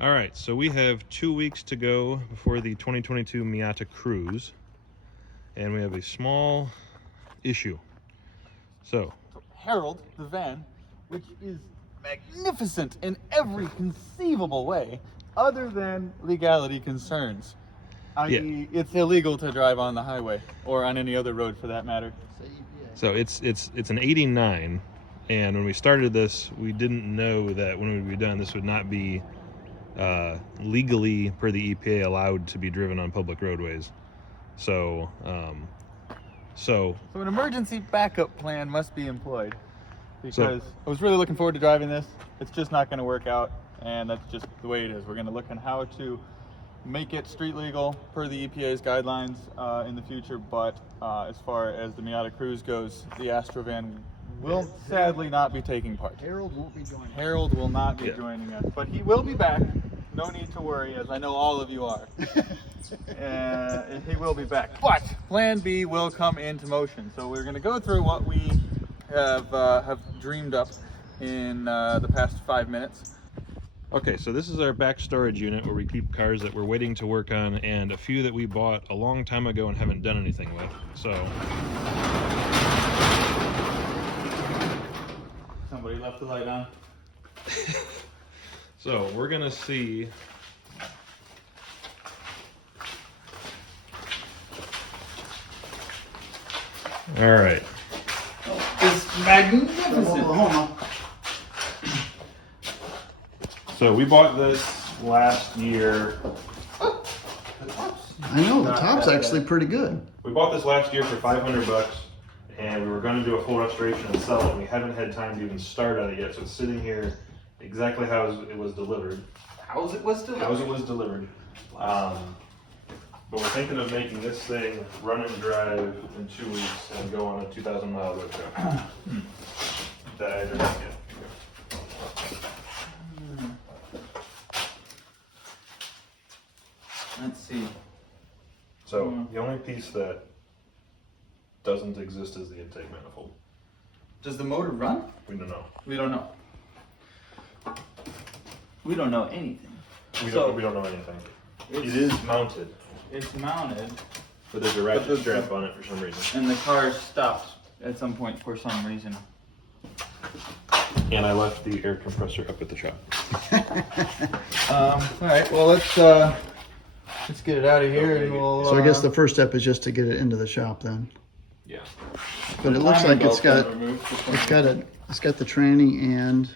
All right, so we have 2 weeks to go before the 2022 Miata Cruise, and we have a small issue. So Harold, the van, which is magnificent in every conceivable way, other than legality concerns. I.e., it's illegal to drive on the highway or on any other road for that matter. So it's an 89, and when we started this, we didn't know that when we would be done, this would not be legally per the EPA allowed to be driven on public roadways. So So an emergency backup plan must be employed, because I was really looking forward to driving this. It's just not going to work out, and that's just the way it is. We're going to look at how to make it street legal per the EPA's guidelines in the future, but as far as the Miata Cruise goes, the Astrovan will sadly not be taking part. Harold won't be joining. Harold will not be joining us, but he will be back. No need to worry, as I know all of you are. He will be back. But Plan B will come into motion. So we're going to go through what we have dreamed up in the past 5 minutes. Okay, so this is our back storage unit where we keep cars that we're waiting to work on, and a few that we bought a long time ago and haven't done anything with. So Somebody left the light on. so we're gonna see. All right. It's magnificent. Oklahoma. So we bought this last year. I know, the top's actually pretty good. We bought this last year for $500, and we were going to do a full restoration and sell it. We haven't had time to even start on it yet, so it's sitting here exactly how it was delivered. How's it was delivered? How's it was delivered. But we're thinking of making this thing run and drive in 2 weeks and go on a 2,000-mile road trip. That I don't know yet. Let's see. So the only piece that doesn't exist is the intake manifold. Does the motor run? We don't know. We don't know. We don't know anything. We don't know anything. It is mounted, It's mounted, but there's a ratchet strap on it for some reason. and the car stopped at some point for some reason. And I left the air compressor up at the shop. All right. Well, let's get it out of here, and we'll. So I guess the first step is just to get it into the shop then. Yeah. But it looks like it's got the tranny and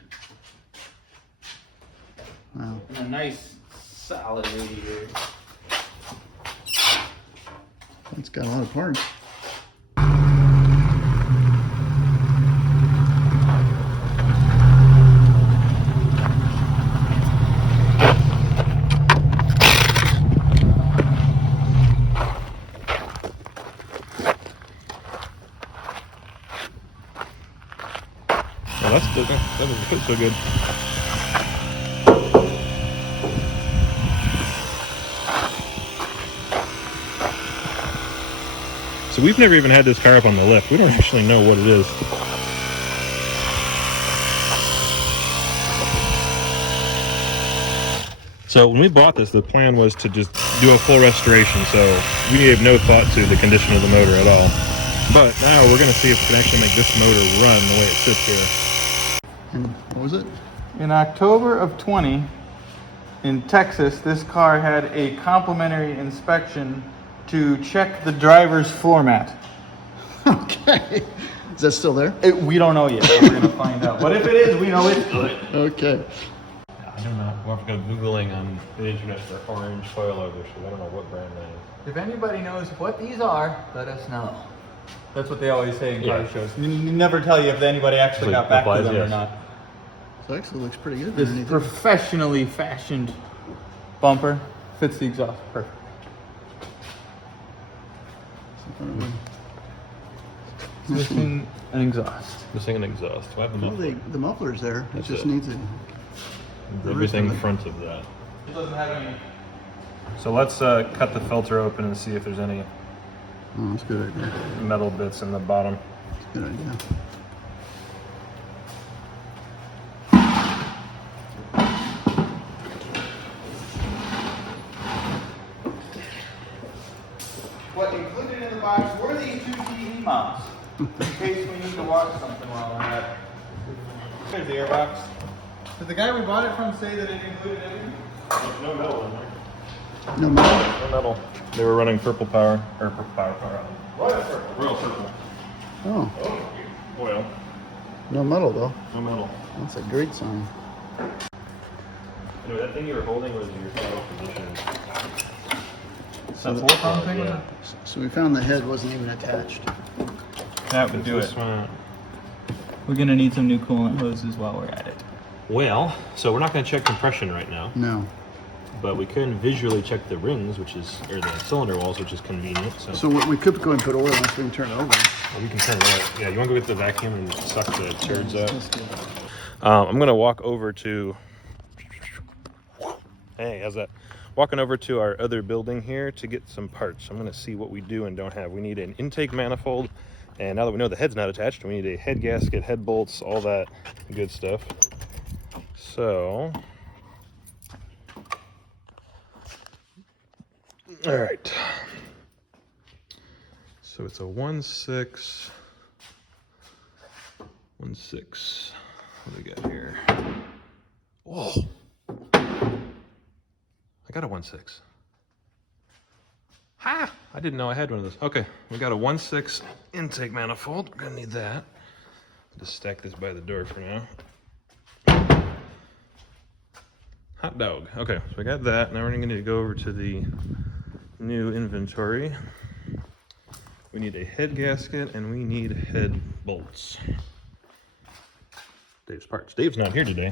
wow. and a nice solid radiator. It's got a lot of parts. Well, that doesn't fit so good. So we've never even had this car up on the lift. We don't actually know what it is. So when we bought this, the plan was to just do a full restoration, so we gave no thought to the condition of the motor at all. But now we're going to see if we can actually make this motor run the way it sits here. And what was it? In October of 20, in Texas, this car had a complimentary inspection to check the driver's floor mat. Okay. Is that still there? We don't know yet. We're going to find out. But if it is, we know it's good. Okay. I don't know. We'll have to go Googling on the internet for orange coilovers, so I don't know what brand that is. If anybody knows what these are, let us know. That's what they always say in car shows. You never tell you if anybody actually got back to them or not. So it actually looks pretty good. This professionally fashioned bumper fits the exhaust perfect. Missing an exhaust. Missing an exhaust. Why have the Well, muffler? the muffler's there. It That's just it. needs Everything in front of that. It doesn't have any. So let's cut the filter open and see if there's any Oh, that's a good idea. metal bits in the bottom. That's a good idea. box were these two TV mounts, in case we need to watch something while we're at it. Here's the airbox. Did the guy we bought it from say that it included everything? No metal in there. No matter. No metal. They were running purple power, or purple power. Royal purple. Oh, Oil. no metal though. No metal. That's a great sign. Anyway, that thing you were holding was your throttle position. The four-prong thing? Yeah. So we found the head wasn't even attached. That would do it. This one. We're gonna need some new coolant hoses while we're at it. Well, so we're not going to check compression right now, No. but we can visually check the rings, which is, or the cylinder walls, which is convenient. So we could go and put oil once we can turn it over. Well, we can turn it out. Yeah, you want to go get the vacuum and suck the turds out? Let's do that. I'm going to walk over to, hey, how's that? Walking over to our other building here to get some parts. I'm going to see what we do and don't have. We need an intake manifold, and now that we know the head's not attached, we need a head gasket, head bolts, all that good stuff. So, all right. So it's a 1.6. What do we got here? Whoa. I got a 1.6. Ha! I didn't know I had one of those. Okay, we got a 1.6 intake manifold. We're gonna need that. Just stack this by the door for now. Hot dog. Okay, so we got that. Now we're gonna need to go over to the new inventory. We need a head gasket and we need head bolts. Dave's parts. Dave's not here today,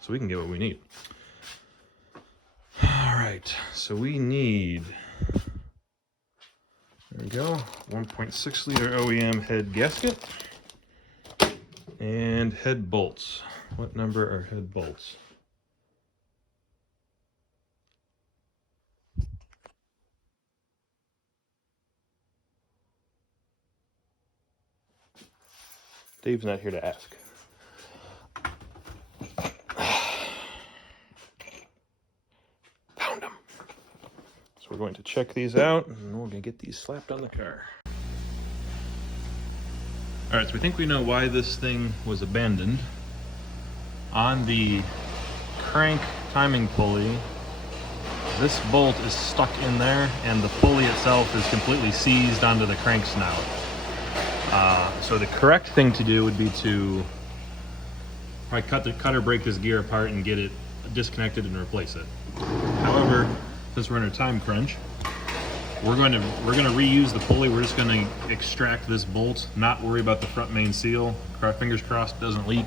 so we can get what we need. All right, so we need, there we go, 1.6 liter OEM head gasket and head bolts. What number are head bolts? Dave's not here to ask. Found them. So we're going to check these out and we're going to get these slapped on the car. All right, so we think we know why this thing was abandoned. On the crank timing pulley, this bolt is stuck in there and the pulley itself is completely seized onto the crank snout. So the correct thing to do would be to probably cut or break this gear apart and get it disconnected and replace it. However, since we're in a time crunch, we're gonna reuse the pulley. We're just gonna extract this bolt, not worry about the front main seal. Fingers crossed it doesn't leak,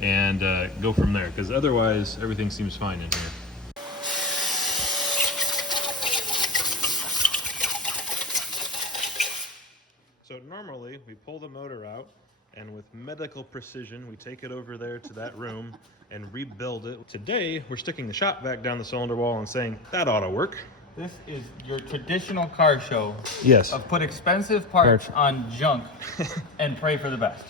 and go from there. Because otherwise, everything seems fine in here. So normally we pull the motor out, and with medical precision, we take it over there to that room and rebuild it. Today, we're sticking the shop vac down the cylinder wall and saying, that ought to work. This is your traditional car show. Yes. Of put expensive parts on junk and pray for the best.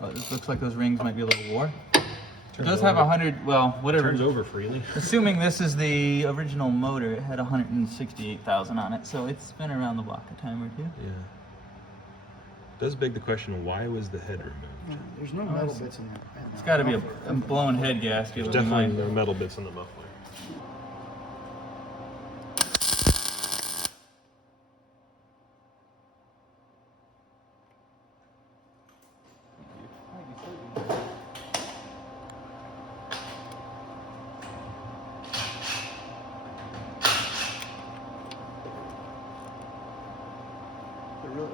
Oh, this looks like those rings might be a little wore. It does have 100, well, whatever. Turns over freely. Assuming this is the original motor, it had 168,000 on it, so it's been around the block a time or two. Yeah. Does beg the question, why was the head removed? Yeah, there's no metal bits in there. It's got to be a blown head gasket. There's definitely no metal bits in the muffler.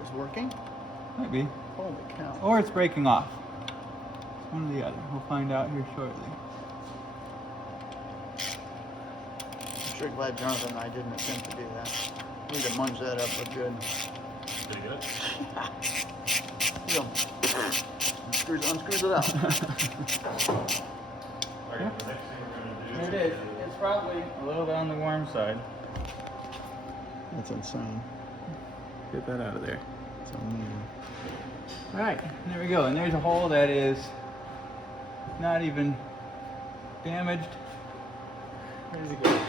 It's working? Might be. Holy cow. Or it's breaking off. One or the other. We'll find out here shortly. I'm sure glad Jonathan and I didn't attempt to do that. We need to munge that up but good. Did you get it? You know, unscrews it out. Alright, the next thing we're going to do... There it is. It's probably a little bit on the warm side. That's insane. Get that out of there. It's amazing. Alright, there we go. And there's a hole that is not even damaged. Ready to go.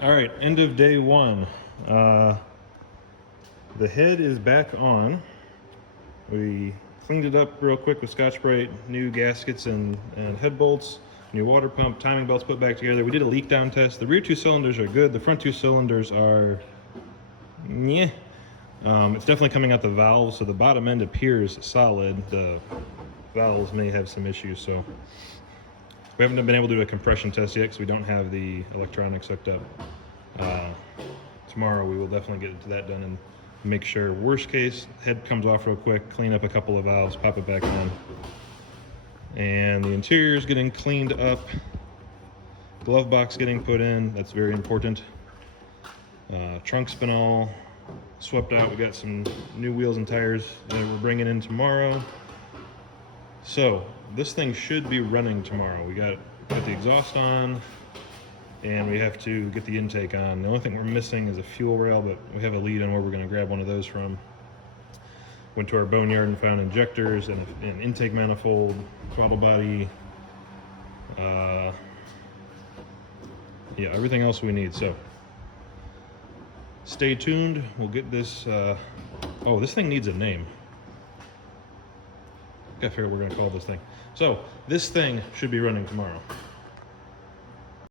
All right, end of day one. The head is back on. We cleaned it up real quick with Scotch-Brite, new gaskets and head bolts, new water pump, timing belts put back together. We did a leak down test. The rear 2 cylinders are good. The front 2 cylinders are, yeah. It's definitely coming out the valves, so the bottom end appears solid. The valves may have some issues, so we haven't been able to do a compression test yet because we don't have the electronics hooked up. Tomorrow we will definitely get to that done and make sure, worst case, head comes off real quick, clean up a couple of valves, pop it back on. And the interior is getting cleaned up. Glove box getting put in, that's very important. Trunk's been all swept out. We got some new wheels and tires that we're bringing in tomorrow. So this thing should be running tomorrow. We got the exhaust on, and we have to get the intake on. The only thing we're missing is a fuel rail, but we have a lead on where we're going to grab one of those from. Went to our boneyard and found injectors and an intake manifold, throttle body, yeah, everything else we need. So stay tuned. We'll get this. Oh, this thing needs a name. Gotta figure out what we're gonna call this thing. So this thing should be running tomorrow.